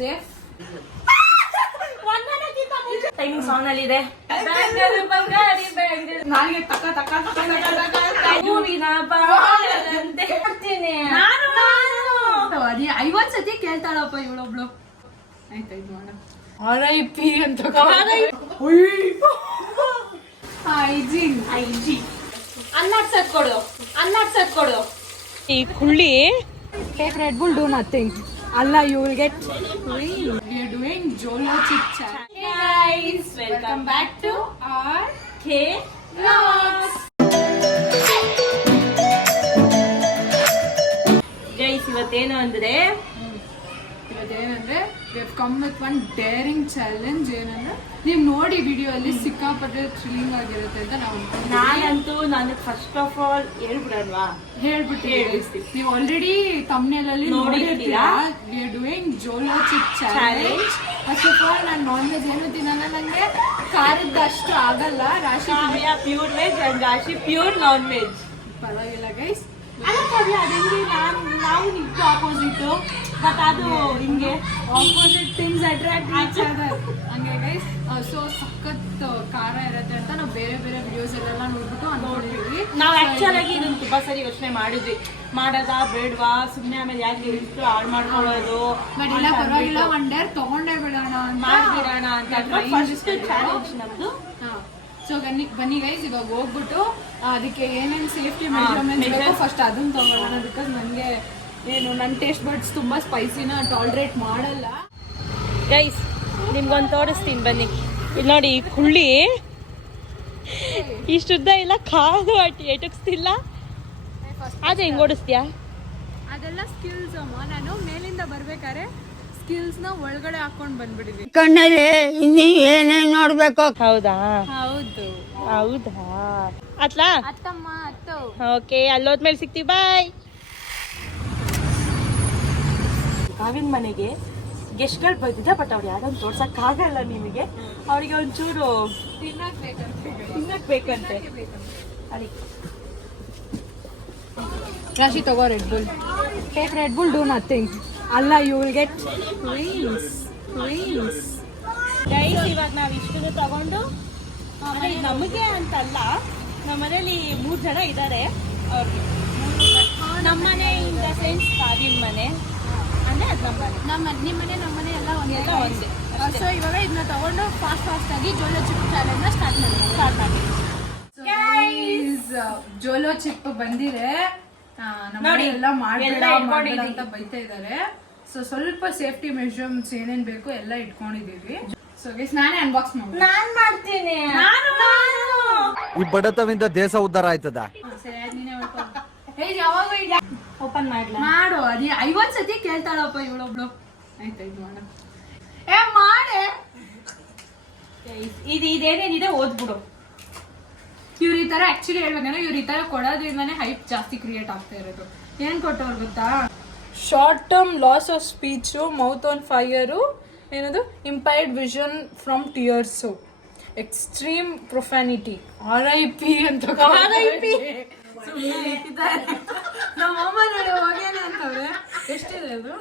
Safe. Timings on ಅಲ್ಲಿ ಇದೆ. ನಾಲ್ಗೆ ತಕ್ಕ ತಕ್ಕ ಹೂವಿನ ಬಾಳದಂತೆ ಮಾಡ್ತೀನಿ. ಅದೇ 50 ಸತಿ ಕೇಳ್ತಾಳಪ್ಪ ಇವಳೊಬ್ಳು. ಆಯ್ತಾ ಇದು ಮಾಡ RIP ಅಂತ ಅನ್ನಾಡ್ಸಕ್ ಕೊಡು. ಈ ಕುಳ್ಳಿ Take Red Bull, do nothing. Allah, you will get free. We are doing Jolo Chit Chat. Hey guys, welcome back to our K Vlogs. Guys, ಇವತ್ತೇನು ಅಂದ್ರೆ we have come with one daring challenge. ಏನಂದ್ರೆ ನೀವು ನೋಡಿ video ಅಲ್ಲಿ ಸಿಕ್ಕಾಪಟ್ಟೆ thrilling ಆಗಿರುತ್ತೆ ಅಂತ ನಾನು ಫಸ್ಟ್ ಆಫ್ ಆಲ್ ಹೇಳ್ಬಿಡಲ್ವಾ ಹೇಳ್ಬಿಟ್ಟು ನೀವು ಆಲ್ರೆಡಿ ಥಂಬ್ನೇಲ್ ಅಲ್ಲಿ ನೋಡಿರ್ತೀರಾ. we are doing Jolo Chit Challenge. First of all ನಾನು ನಾನ್ ವೆಜ್ ಏನು ತಿನ್ನಲ್ಲ, ನಂಗೆ ಖಾರದಷ್ಟು ಆಗಲ್ಲ. ರಾಶಿ ಪ್ಯೂರ್ ವೆಜ್ ಅಂಡ್ ರಾಶಿ ಪ್ಯೂರ್ ನಾನ್ ವೆಜ್. ಪರವಾಗಿಲ್ಲ ಗೈಸ್. ನಾವು ನಿಜ ಆಪೋಸಿಟ್, ಬಟ್ ಅದು ಹಿಂಗೆ opposite things attract each other ಹಂಗೆ ಗೈಸ್. ಸೊ ಸಖತ್ ಖಾರ ಇರುತ್ತೆ ಅಂತ ನಾವು ಬೇರೆ ಬೇರೆ ವಿಡಿಯೋಸ್ ಎಲ್ಲ ನೋಡ್ಬಿಟ್ಟು ಅನ್ಕೊಂಡಿದ್ವಿ. ನಾವು ಆಕ್ಚುಲ್ ಆಗಿ ಇದನ್ನ ತುಂಬಾ ಸರಿ ಯೋಚನೆ ಮಾಡಿದ್ವಿ, ಮಾಡೋದಾ ಬೇಡವಾ, ಸುಮ್ಮನೆ ಆಮೇಲೆ ಯಾಕೆ ಇಷ್ಟು ಹಾಳು ಮಾಡ್ಕೊಳ್ಳೋದು. ಬಟ್ ಇಲ್ಲ ಪರವಾಗಿಲ್ಲ, ಒನ್ ಡೇ ತಗೊಂಡೇ ಬಿಡೋಣ ಮಾಡ್ಬಿಡೋಣ ಅಂತ ಫಸ್ಟ್ ಚಾಲೆಂಜ್ ನಮ್ದು. ಸೊ ಬನ್ನಿ ಗೈಸ್, ಇವಾಗ ಹೋಗ್ಬಿಟ್ಟು ಅದಕ್ಕೆ ಏನೇನು ಸೇಫ್ಟಿ ಮೆಜರ್ಮೆಂಟ್ಸ್ ಬೇಕೋ ಫಸ್ಟ್ ಅದನ್ನ ತಗೊಳ್ಳೋಣ. ಬಿಕಾಸ್ ನನಗೆ ನನ್ನ ಟೇಸ್ಟ್ ಬಡ್ಸ್ ತುಂಬಾ ಸ್ಪೈಸಿನ ಟಾಲರೇಟ್ ಮಾಡಲ್ಲ. ಗೈಸ್ ನಿಮ್ಗೊಂದು ತೋರಿಸ್ತೀನಿ ಬನ್ನಿ. ಇಲ್ಲಿ ನೋಡಿ, ಈ ಕುಳ್ಳಿ ಇಷ್ಟುದ್ದ ಇಲ್ಲ, ಕಾಲು ಅಟ್ಟಿ ಎಟಕ್ಸ್ತಿಲ್ಲ. ಅದೇ ಹಿಂಗ್ ಓಡಿಸ್ತೀಯಾ? ಅದೆಲ್ಲ ಸ್ಕಿಲ್ಸ್ ಅಮ್ಮ. ನಾನು ಮೇಲಿಂದ ಬರ್ಬೇಕಾದ್ರೆ ಸ್ಕಿಲ್ಸ್ ನ ಒಳಗಡೆ ಹಾಕೊಂಡ್ ಬಂದ್ಬಿಟ್ಟಿದ್ವಿ. ಕಣ್ಣಲ್ಲಿ ಇನ್ನೂ ಏನೇನ್ ನೋಡ್ಬೇಕು. ಹೌದಾ ಹೌದು ಅತ್ಲಾ ಅತ್ತಮ್ಮ ಅತ್ತು. ಓಕೆ, ಅಲ್ಲೋದ್ಮೇಲೆ ಸಿಗ್ತೀವಿ, ಬಾಯ್. ಕಾವಿನ ಮನೆಗೆ ಗೆಸ್ಟ್ಗಳು ಬಂದಿದ್ದ, ಬಟ್ ಅವ್ರು ಯಾರನ್ನು ತೋರ್ಸಕ್ ಆಗಲ್ಲ ನಿಮಗೆ. ಅವ್ರಿಗೆ ಒಂಚೂರು ತಿನ್ನಕ್ ಬೇಕಂತೆ. ರಾಶಿ ತಗೋ red bull. Take red bull, do nothing. Allah, you will get wings. Guys, ಇವಾಗ ನಾವು ಇಷ್ಟು ತಗೊಂಡು ನಮಗೆ ಅಂತಲ್ಲ, ನಮ್ಮ ಮನೇಲಿ 3 ಜನ ಇದ್ದಾರೆ. ಅವ್ರಿಗೆ ನಮ್ಮನೆ ಇನ್ ದ ಸೆನ್ಸ್ ಕಾವಿನ ಮನೆ ಅಂದ್ರೆ ಅದು ನಿಮ್ಮ ಮನೆ ಎಲ್ಲ ಒಂದೇ. ಸೊ ಇವಾಗ ಇದನ್ನ ತಗೊಂಡು ಫಾಸ್ಟ್ ಆಗಿ ಜೋಲೋ ಚಿಪ್ ಚಾಲೆಂಜ್ ಸ್ಟಾರ್ಟ್ ಮಾಡಿ. ಜೋಲೋ ಚಿಪ್ ಬಂದಿದೆ, ನೋಡಿ ಎಲ್ಲ ಮಾಡಬೇಡ ಅಂತ ಬೈತಾ ಇದ್ದಾರೆ. ಸೊ ಸ್ವಲ್ಪ ಸೇಫ್ಟಿ ಮೆಷರ್ಮೆಂಟ್ಸ್ ಏನೇನ್ ಬೇಕು ಎಲ್ಲ ಇಟ್ಕೊಂಡಿದೀವಿ. ಸೊ ಗೈಸ್, ನಾನೇ ಅನ್ಬಾಕ್ಸ್ ಮಾಡಿ ನಾನ್ ಮಾಡ್ತೀನಿ. ಈ ಬಡತವಿಂದ ದೇಶ ಉದ್ಧಾರ ಆಯ್ತದ. ಯಾವಾಗ ಓಪನ್ ಮಾಡ್ಲಾ? ಮಾಡು. ಅದೇ 50 ಸತಿ ಕೇಳ್ತಾಳಪ್ಪ ಇವಳೊಬ್ಳು. ಆಯ್ತಾ ಇದು ಮಾಡ ಮಾಡೆ. ಇದೇನೇನಿದೆ ಓದ್ಬಿಡು. ಇವ್ರ ಈ ತರ ಆಕ್ಚುಲಿ ಹೇಳ್ಬೇಕಂದ್ರೆ ಇವ್ರ ಈ ತರ ಕೊಡೋದ್ರಿಂದಾನೇ ಹೈಪ್ ಜಾಸ್ತಿ ಕ್ರಿಯೇಟ್ ಆಗ್ತಾ ಇರೋದು. ಏನ್ ಕೊಟ್ಟವ್ರು ಗೊತ್ತಾ? Short term loss of speech, mouth on fire, ಏನದು impaired vision from tears, extreme profanity, RIP ಅಂತ. ನಮ್ಮಮ್ಮ ನೋಡಿ ಹೋಗೇನೆ ಅಂತವ್ರೆ. ಎಷ್ಟಿದೆ ಅದು?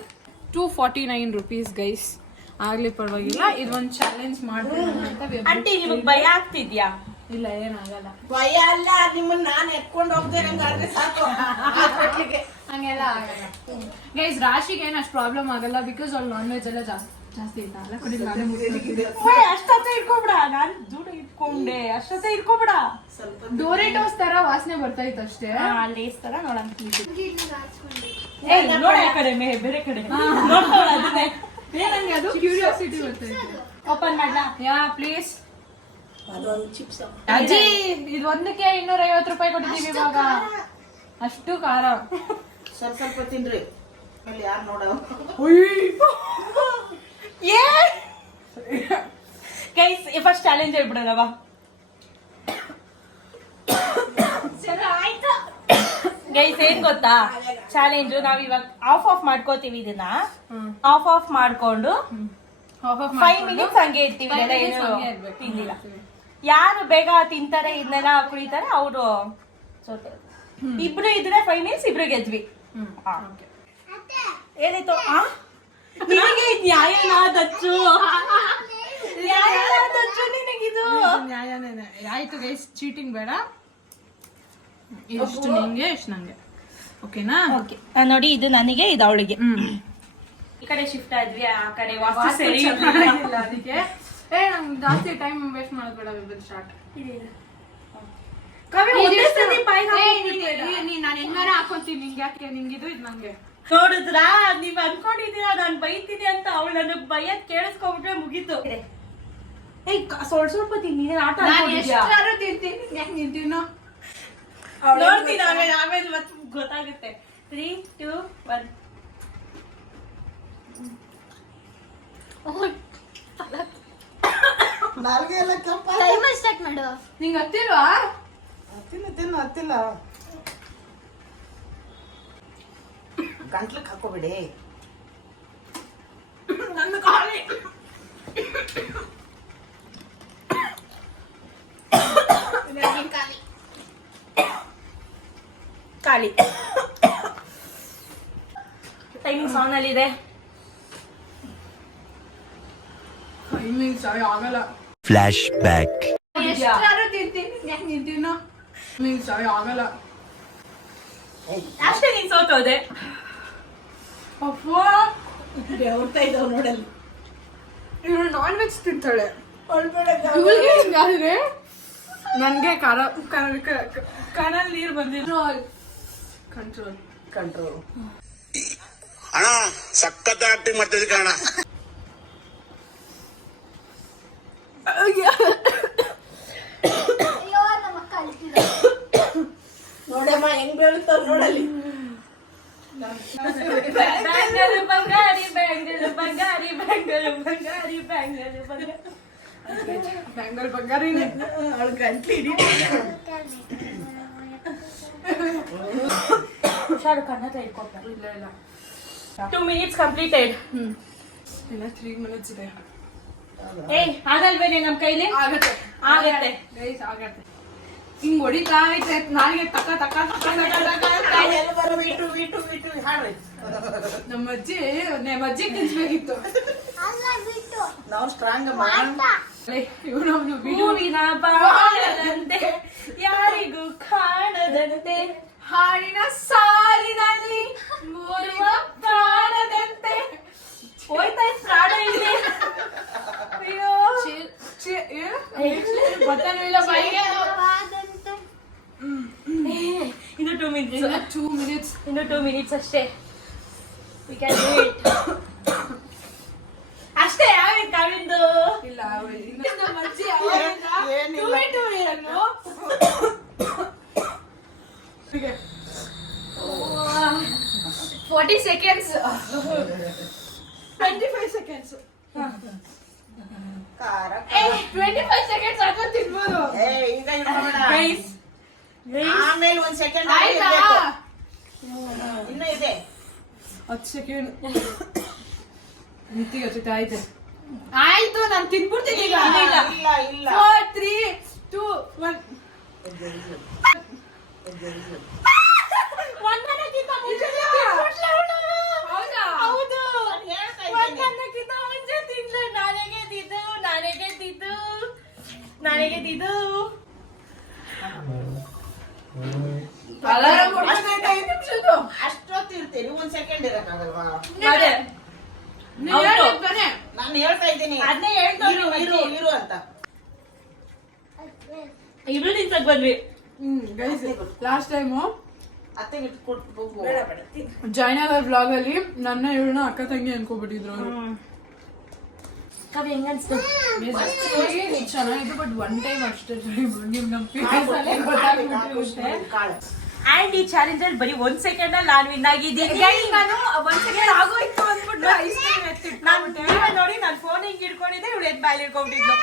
249 rupees ಗೈಸ್. ಆಗ್ಲಿ ಪರವಾಗಿಲ್ಲ, ಇದೊಂದು ಚಾಲೆಂಜ್ ಮಾಡ್ತೀನಿ ಅಂತ. ಆಂಟಿ, ನಿಮಗೆ ಭಯ ಆಗ್ತಿದ್ಯಾ? ಇಲ್ಲ, ಏನಾಗಲ್ಲ. ಭಯ ಅಲ್ಲ, ನಿಮ್ಮನ್ನ ನಾನು ಎತ್ಕೊಂಡು ಹೋಗ್ತೇನೆ ಹಂಗಾದ್ರೆ ಸಾಕು. ಹಂಗೆಲ್ಲ ಆಗಲ್ಲ ಗೈಸ್. ರಾಶಿಗೆ ಏನು ಅಷ್ಟು ಪ್ರಾಬ್ಲಮ್ ಆಗಲ್ಲ, ಬಿಕಾಸ್ ಅವ್ಳು ನಾನ್ ವೆಜ್ ಎಲ್ಲ ಜಾಸ್ತಿ ಇತ್ತಲ್ಲ. ಅಷ್ಟೊತ್ತ ಇಟ್ಕೊಬಿಡ, ನಾನು ದೂರ ಇಟ್ಕೊಂಡೆ. ಅಷ್ಟೊತ್ತ ಇಟ್ಕೊಬಿಡ. ಡೋರಿಟೋಸ್ ತರ ವಾಸನೆ ಬರ್ತಾ ಇತ್ತು ಅಷ್ಟೇ. ಲೇಸ್ ತರ ನೋಡಂತ ನೋಡ, ಆ ಕಡೆ ಬೇರೆ ಕಡೆ ನೋಡ್ತಾಳೆ. ಏನಂಗೆ ಅದು ಕ್ಯೂರಿಯಾಸಿಟಿ ಬರ್ತಾ ಇತ್ತು. ಓಪನ್ ಮಾಡ್ಲಾ? ಯಾ ಪ್ಲೀಸ್. ಅದೊಂದು ಚಿಪ್ಸ್ ಅಜ್ಜಿ, ಇದು ಒಂದಕ್ಕೆ 250 ರೂಪಾಯಿ ಕೊಟ್ಟಿದ್ದೀವಿ ಇವಾಗ. ಅಷ್ಟು ಖಾರ. ಸ್ವಲ್ಪ ತಿನ್ರಿ, ಯಾರು ನೋಡೋ. ಗೈಸ್, ಫಸ್ಟ್ ಚಾಲೆಂಜ್ ಹೇಳ್ಬಿಡೋಣವಾ? ಗೈಸ್, ಏನ್ ಗೊತ್ತಾ ಚಾಲೆಂಜ್? ನಾವ್ ಇವಾಗ ಆಫ್ ಮಾಡ್ಕೋತೀವಿ. ಇದನ್ನ ಆಫ್ ಮಾಡ್ಕೊಂಡು 5 minutes ಹಂಗೆ ಇರ್ತೀವಿ. ತಿಂದಿಲ್ಲ. ಯಾರು ಬೇಗ ತಿಂತಾರೆ, ಇದನ್ನೆಲ್ಲ ಕುಡಿತಾರೆ, ಅವರು ಇಬ್ರು ಇದ್ರೆ 5 minutes ಇಬ್ರು ಗೆದ್ವಿ. ಏನಾಯ್ತು? ನಿನಗೆ ಇದ್ ನ್ಯಾಯನಾ ದಚ್ಚು? ನ್ಯಾಯನಾ ದಚ್ಚು ನಿನಗಿದು? ನ್ಯಾಯನೇ. ಆಯ್ತು ಗೈಸ್, ಚೀಟಿಂಗ್ ಬೇಡ. ಎಷ್ಟು ನಿಂಗೆ ಎಷ್ಟು ನಂಗೆ, ಓಕೆನಾ? ಓಕೆ, ನೋಡಿ ಇದು ನನಗೆ, ಇದು ಅವಳಿಗೆ. ಈ ಕಡೆ ಶಿಫ್ಟ್ ಆದ್ವಿ, ಆ ಕಡೆ ವಾಸ್ತು ಸರಿ ಇಲ್ಲ ಅದಕ್ಕೆ. ನಂಗೆ ಜಾಸ್ತಿ ಟೈಮ್ ವೇಸ್ಟ್ ಮಾಡೋದು ಬೇಡ. ಸ್ಟಾರ್ಟ್. ನಾನು ಹೆಂಗಾರ ಹಾಕೊಂತೀನಿ. ನಿಂಗೆ ಯಾಕೆ? ನಿಂಗಿದು ಇದು ನಂಗೆ. ನೋಡಿದ್ರಾ, ನೀವ್ ಅನ್ಕೊಂಡಿದೀರಾ ನಾನ್ ಬೈತೀನಿ ಅಂತ. ಅವಳು ನನಗ್ ಬೈಯದ್ ಕೇಳಿಸ್ಕೊಂಡ್ಬಿಟ್ರೆ ಮುಗೀತು. ಸ್ವಲ್ಪ ತಿಂತೀನಿ, ಆಟ ನಿಂತೀನೋ ನೋಡ್ತೀನಿ ಆಮೇಲೆ ಮತ್ತೆ ಗೊತ್ತಾಗುತ್ತೆ. 3, 2, 1. ನಾಲ್ಗೆ ಎಲ್ಲ ಕೆಂಪ ಸ್ಟಾರ್ಟ್ ಮಾಡು. ನಿಂಗೆ ಹತ್ತಿಲ್ವಾ? ಹತ್ತಿಲ್ಲ ಗಂಟ್ಲಕ್ಕೆ ಹಾಕೋಬಿಡಿ. ನನ್ನ ಕಾಲಿ ಖಾಲಿ. ಟೈಮಿಂಗ್ಸ್ ಆನ್ ಅಲ್ಲಿ ಇದೆ. ಟೈಮಿಂಗ್ಸ್ ಆಗಲ್ಲ. Flash back. ಎಷ್ಟಾರು ತಿಂತೀನಿ. ಯಾಕೆ ನಿಂತೀನೋ? ಟೈಮಿಂಗ್ಸ್ ಆಗಲ್ಲ. ಅಷ್ಟೇ, ನೀನ್ ಸೋತೋದೆ. ಅಪ್ಪ, ಬೆವರ್ತಾ ಇದ್ದಾವ ನೋಡಲ್ಲಿ. ಇವಳು ನಾನ್ ವೆಜ್ ತಿಂತಾಳೆ. ಅಳ್ಬೇಡ ಇವಳಿಗೆ ಹಿಂಗಾದ್ರೆ ನನ್ಗೆ ಕಣ್ಣಲ್ಲಿ ನೀರು ಬಂದಿದ್ರು. Control control. ಅಣ್ಣ ಸಖತ್ ಆಕ್ಟಿಂಗ್ ಮಾಡ್ತಿದ್ದೆ ಕಣ. ನೋಡಮ್ಮ ಹೆಂಗ್ ಬೆಳಿತಾರ ನೋಡಲ್ಲಿ. ಬ್ಯಾಂಗಲ್ ಬಂಗಾರಿ, ಬ್ಯಾಂಗಲ್ ಬಂಗಾರಿ, ಬ್ಯಾಂಗಲ್ ಬಂಗಾರಿ, ಬ್ಯಾಂಗಲ್ ಬಂಗಾರಿ. ಬ್ಯಾಂಗಲ್ ಬಂಗಾರಿನೇ. ಅವಳ ಗಂಟ್ಲಿ ಹುಷಾರು, ಕಣ್ಣ ತೆಗೆದುಕೊಟ್ಟ. ಇಲ್ಲ ಇಲ್ಲ, 2 minutes ಕಂಪ್ಲೀಟೆಡ್. ಇನ್ನ 3 minutes ಇದೆ. ಆಗಲ್ವೇನೆ ನಮ್ ಕೈಲಿ? ಆಗತ್ತೆ ಆಗತ್ತೆ ಗೈಸ್, ಆಗತ್ತೆ. ಹಿಂಗ್ ಹೊಡಿತಾ ಐತೆ ನಾಲ್ಗೆ ತಕ್ಕ ತಕ್ಕ ತಕ್ಕ ತಕ್ಕ ತಕ್ಕ. ಎಲ್ಲ ಬರೋ ಬಿಟ್ಟು ಬಿಟ್ಟು ಬಿಟ್ಟು ಹಾಡ್ರಿ. ನಮ್ಮ ಅಜ್ಜಿ ತಿನ್ಸ್ಬೇಕಿತ್ತು. ನಾವು ಸ್ಟ್ರಾಂಗ್ ಅಮ್ಮ. ಇವನು ಹೂವಿನ ಬಾಣದಂತೆ ಯಾರಿಗೂ ಕಾಣದಂತೆ, ಹಾಡಿನ ಸಾಲಿನಲ್ಲಿ ಮೂರುವ ಪ್ರಾಣದಂತೆ. ಹೋಯ್ತಾ ಪ್ರಾಣ ಇಲ್ಲಿ. ಅಯ್ಯೋ, ಗೊತ್ತಾನು ಇಲ್ಲ ಬೈಗೆ. ಇನ್ನು 2 minutes. ಇನ್ನ 2 minutes. ಇನ್ನು 2 minutes ಅಷ್ಟೇ. We can do it. ಅಷ್ಟೇ. ಆಮೇಲೆ ಕವಿಂದು ಇಲ್ಲ ನಮ್ಮ ಅಜ್ಜಿ ಅವಾಗಿಂದ ಏನಿಲ್ಲ. 2 ಇರನ್ನು 40 seconds. 25 seconds. ಖಾರ 25 seconds ಆದ್ರೂ ತಿನ್ಬೋದು. ಈಗ ಇಟ್ಕೊಬೇಡ. ಗೈಸ್, ಆಮೇಲೆ 1 second ಆಯ್ತಾ? ಇನ್ನು ಇದೆ 10 ಸೆಕೆಂಡ್. ನಿಂತಿಗೆ ಜೊತೆ ಆಯ್ತು. ಆಯ್ತು, ನಾನು ತಿನ್ಬಿಡ್ತೀನಿ ಈಗ. ಇಲ್ಲ ಇಲ್ಲ ಇಲ್ಲ 4, 3, 2, 1. ಒಂದನಕ್ಕಿಂತ ಮುಂಚೆ ಹೌದಾ? ಹೌದು. ನಾನ್ ಹೇಳ್ತಾ ಇದ್ದೀನಿ. ಒಂದನಕ್ಕಿಂತ ಮುಂಚೆ ತಿಂದ್ಲು. ನಾನೇ ಗೆದ್ದಿದ್ದು, ನಾನೇ ಗೆದ್ದಿದ್ದು, ನಾನೇ ಗೆದ್ದಿದ್ದು. ಅಲಾರಾಮ್ ಹೊಡ್ಕೊಂಡೈತೆ 5 ನಿಮಿಷದ್ದು. ಅಷ್ಟೊತ್ತು ಇರ್ತೀರಿ 1 second ಇರಕ್ಕಾಗಲ್ವಾ? ಅದೇ ನೀನ್ ಹೇಳಿದ್ ತಾನೇ? ನಾನು ಹೇಳ್ತಾ ಇದ್ದೀನಿ. ಅದ್ನೇ ಹೇಳ್ತಾವ್ರೆ ಇರು ಇರು ಇರು ಅಂತ. ಇಬ್ರು ನಿಂತಕ್ ಬಂದ್ವಿ. ಗೈಸ್, ಲಾಸ್ಟ್ ಟೈಮು ಅತ್ತೆಗೆ ಕೊಟ್ಟು ಬೇಡ ಬೇಡ ತಿನ್ನು. ಜೈನಗರ್ ವ್ಲಾಗ್ ಅಲ್ಲಿ ನನ್ನ ಇವಳನ್ನ ಅಕ್ಕ ತಂಗಿ ಅನ್ಕೋಬಿಟ್ಟಿದ್ರು ಅವರು. ಕವಿ ಹೆಂಗ ಅನ್ಸ್ತು? ಚೆನ್ನಾಗಿತ್ತು, ಬಟ್ 1 time ಅಷ್ಟೇ. ನಿಮ್ ನಮ್ ಫೇಸ್ ಅಲ್ಲೇ ಗೊತ್ತಾಗ್ಬಿಟ್ಟಿರುತ್ತೆ. ಕಾಳು. ಅಂಡ್ ಈ ಚಾಲೆಂಜ್ ಅಲ್ಲಿ ಬರೀ 1 second ಅಲ್ಲಿ ನಾನು ವಿನ್ ಆಗಿದ್ದೀನಿ. ನಾನು 1 second ಆಗೋಯ್ತು ಅಂದ್ಬಿಟ್ಟು ಐಸ್ ಕ್ರೀಮ್ ಎತ್ತಿಟ್ಬಿಟ್ಟೆ. ನೋಡಿ ನಾನು ಫೋನ್ ಹಿಂಗ್ ಇಟ್ಕೊಂಡಿದ್ದೆ, ಇವಳು ಎದ್ ಬಾಯಲ್ಲಿ ಇಟ್ಕೊಂಡಿದ್ಲು.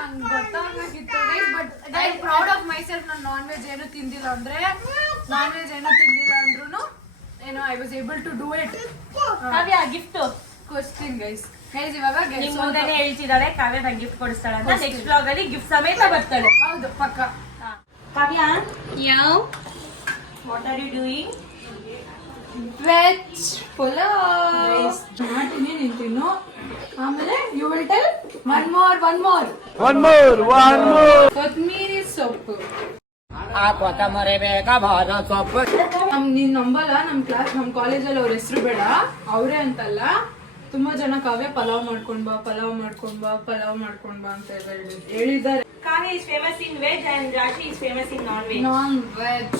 ನಂಗೆ ಗೊತ್ತಾಗಕ್ಕಿತ್ತು but I proud of my self. ನಾನು ನಾನ್ ವೆಜ್ ಏನು ತಿಂದಿಲ್ಲ ಅಂದ್ರೂ ಏನೋ I was able to do it. Kavya gift question guys ಇವಾಗ ನಿಮ್ ಮುಂದೆನೆ ಹೇಳ್ತಿದ್ದಾಳೆ ಕಾವ್ಯ ನಂಗೆ ಗಿಫ್ಟ್ ಕೊಡಿಸ್ತಾಳೆ ಅಂತ. ನೆಕ್ಸ್ಟ್ ಬ್ಲಾಗ್ ಅಲ್ಲಿ ಗಿಫ್ಟ್ ಸಮೇತ ಬರ್ತಾಳೆ. ಹೌದು ಪಕ್ಕ. Kavya, what are you doing? Veg pulao ಮಾಡ್ತೀನಿ ನೀನ್ ತಿನ್ನು ಆಮೇಲೆ you will tell one more ಕೊತ್ಮೀರಿ ಸೊಪ್ಪು ನೀನ್ ನಂಬಲ್ಲ ನಮ್ ಕಾಲೇಜಲ್ಲಿ ಅವ್ರ ಹೆಸರು ಬೇಡ ಅವ್ರೇ ಅಂತಲ್ಲ ತುಂಬಾ ಜನ ಕಾವ್ಯ ಪಲಾವ್ ಮಾಡ್ಕೊಂಡ್ ಬಾ ಅಂತ ಹೇಳಿದ್ದಾರೆ. Kavya is famous in veg and Rashi is famous in non-veg.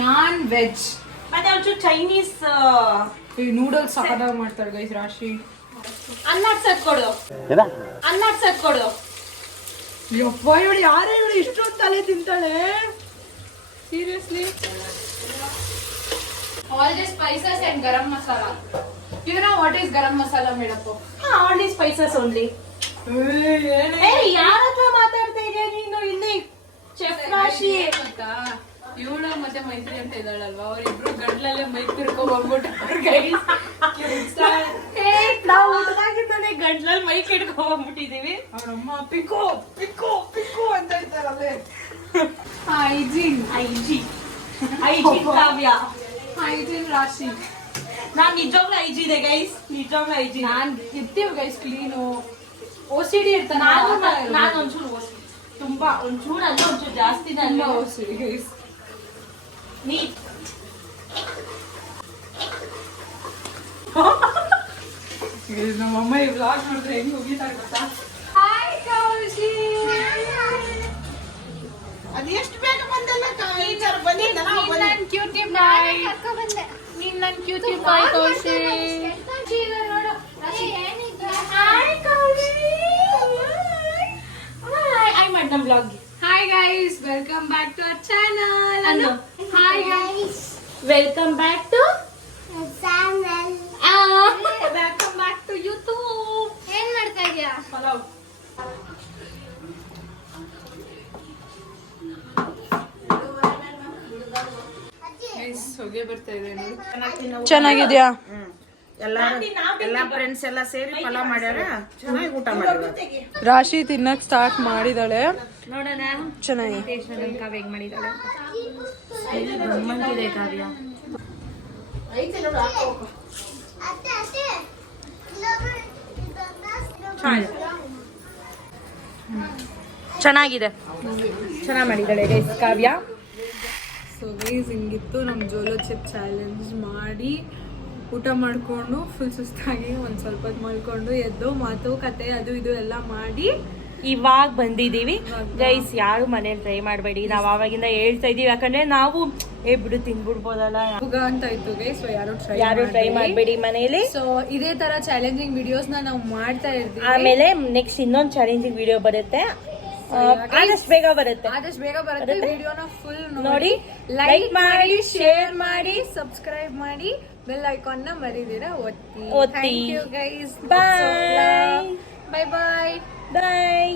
Non veg ಮತ್ತೆ ಒಂಚೂರು ಚೈನೀಸ್ ಈ ನೂಡಲ್ಸ್ ಸಖತ್ತಾಗಿ ಮಾಡ್ತಾರೆ ಗೈಸ್. ರಾಶಿ ಅನ್ನಾಡ್ಸಕ್ ಕೊಡು. ಯಪ್ಪ ಇವಳು ಯಾರೇ ಇವಳು ಇಷ್ಟೊಂದು ತಲೆ ತಿಂತಾಳೆ seriously. All the spices and garam masala. You know what is garam masala made up? all these spices only. ಯಾರ ಹತ್ರ ಮಾತಾಡ್ತಾ ಇದೀಯ ನೀನು? ಇಲ್ಲಿ ಚೆಫ್ ರಾಶಿ ಗೊತ್ತಾ, ಇವಳು ಮತ್ತೆ ಮೈತ್ರಿ ಅಂತ ಇದ್ದಾಳಲ್ವಾ, ಅವ್ರಿಬ್ರು ಗಂಟ್ಲಲ್ಲೇ ಮೈಕ್ ತಿರ್ಕೊಂಡ್ಬಿಟ್ಟು ನಾವು ಹುಡುಗಾಗಿದ್ದಾನೆ ಗಂಟ್ಲಲ್ಲಿ ಮೈ ಕೆಡ್ಕೊಂಡ್ಬಿಟ್ಟಿದೀವಿ. ಅವ್ರಮ್ಮ ಪಿಕೋ ಪಿಕೋ ಪಿಕೋ ಅಂತ ಇರ್ತಾರಲ್ಲೇ. ಹೈಜೀನ್ ಕಾವ್ಯ, ಹೈಜೀನ್ ರಾಶಿ. ನಾನ್ ನಿಜವಾಗ್ಲೂ ಐಜಿದೆ ಗೈಸ್, ನಿಜವಾಗ್ಲೂ ಐಜಿ. ನಾನ್ ಇರ್ತೀವಿ ಗೈಸ್ ಕ್ಲೀನು. OCD ಇರ್ತಾನೆ ನಾನು ಒಂಚೂರು ತುಂಬಾ ಒಂಚೂರು ಅಲ್ಲ ಒಂಚೂರು ಜಾಸ್ತಿನೇ ಅಲ್ಲ OCD ಗೈಸ್. ನೀಟ್ ನಮ್ಮಮ್ಮ ಈ ವ್ಲಾಗ್ ನೋಡಿದ್ರೆ ಹೆಂಗ್ ಹೋಗಿದ್ದಾರೆ ಗೊತ್ತಾ? ಹಾಯ್ ಕೌಶಿ. ಅದೆಷ್ಟು ಬೇಗ ಬಂದಲ್ಲ ಬಂದಿದ್ದ ನನ್ ಕ್ಯೂಟಿ ಬಾಯ್, ನೀನ್ ನನ್ cutie boy Kaushi. Hi Kaushi. ಐ ಮಾಡ್ ನಮ್ blog. Hi guys, welcome back to our channel. Hello. Hi guys. Welcome back to Welcome back to YouTube. ಏನ್ ಮಾಡ್ತಾ ಇದೀಯಾ? ಪಲಾವ್. Guys, ಹೊಗೆ ಬರ್ತಾ ಇದೆ ನೋಡಿ. ಚೆನ್ನಾಗಿದ್ಯಾ? ಎಲ್ಲಾ ಫ್ರೆಂಡ್ಸ್ ಎಲ್ಲ ಸೇರಿ ಪಲಾವ್ ಮಾಡ್ಯಾರ. ಚೆನ್ನಾಗಿ ಊಟ ಮಾಡಿದ್ವಿ. ರಾಶಿ ತಿನ್ನಕ್ ಸ್ಟಾರ್ಟ್ ಮಾಡಿದಾಳೆ. ನೋಡೋಣ ಚೆನ್ನಾಗಿ ಕಾವ್ಯ ಹೇಗ್ ಮಾಡಿದಾಳೆ. ಗಮ್ಮಂತಿದೆ ಕಾವ್ಯ. ಚೆನ್ನಾಗಿದೆ, ಚೆನ್ನಾಗಿ ಮಾಡಿದಾಳೆ ಗೈಸ್ ಕಾವ್ಯ. ಸೊ ಗೈಸ್ ಹಿಂಗಿತ್ತು ನಮ್ಮ ಜೋಲೋ ಚಿಪ್ ಚಾಲೆಂಜ್ ಮಾಡಿ ಊಟ ಮಾಡಿಕೊಂಡು ಫುಲ್ ಸುಸ್ತಾಗಿ ಒಂದು ಸ್ವಲ್ಪ ಹೊತ್ತು ಮಲ್ಕೊಂಡು ಎದ್ದು ಮಾತು ಕತೆ ಅದು ಇದು ಎಲ್ಲ ಮಾಡಿ ಇವಾಗ ಬಂದಿದೀವಿ ಗೈಸ್. ಯಾರು ಮನೇಲಿ ಟ್ರೈ ಮಾಡಬೇಡಿ, ನಾವು ಆವಾಗಿಂದ ಹೇಳ್ತಾ ಇದೀವಿ. ಯಾಕಂದ್ರೆ ನಾವು ಬಿಡು ತಿನ್ಬಿಡ್ಬೋದಲ್ಲ ಅಂತ ಇತ್ತು ಗೈಸ್. ಸೊ ಯಾರು ಟ್ರೈ ಮಾಡಬೇಡಿ ಮನೇಲಿ. ಸೊ ಇದೇ ತರ ಚಾಲೆಂಜಿಂಗ್ ವಿಡಿಯೋಸ್ ನಾವು ಮಾಡ್ತಾ ಇರ್ತೀವಿ. ಆಮೇಲೆ ನೆಕ್ಸ್ಟ್ ಇನ್ನೊಂದು ಚಾಲೆಂಜಿಂಗ್ ವಿಡಿಯೋ ಬರುತ್ತೆ, ಆದಷ್ಟು ಬೇಗ ಬರುತ್ತೆ. ವಿಡಿಯೋನ ಫುಲ್ ನೋಡಿ, ಲೈಕ್ ಮಾಡಿ, ಶೇರ್ ಮಾಡಿ, ಸಬ್ಸ್ಕ್ರೈಬ್ ಮಾಡಿ, ಬೆಲ್ ಐಕಾನ್ ನ ಮರಿದಿರ ಒತ್ತಿ. ಒತ್ತಿ. Thank you guys. Bye bye bye bye.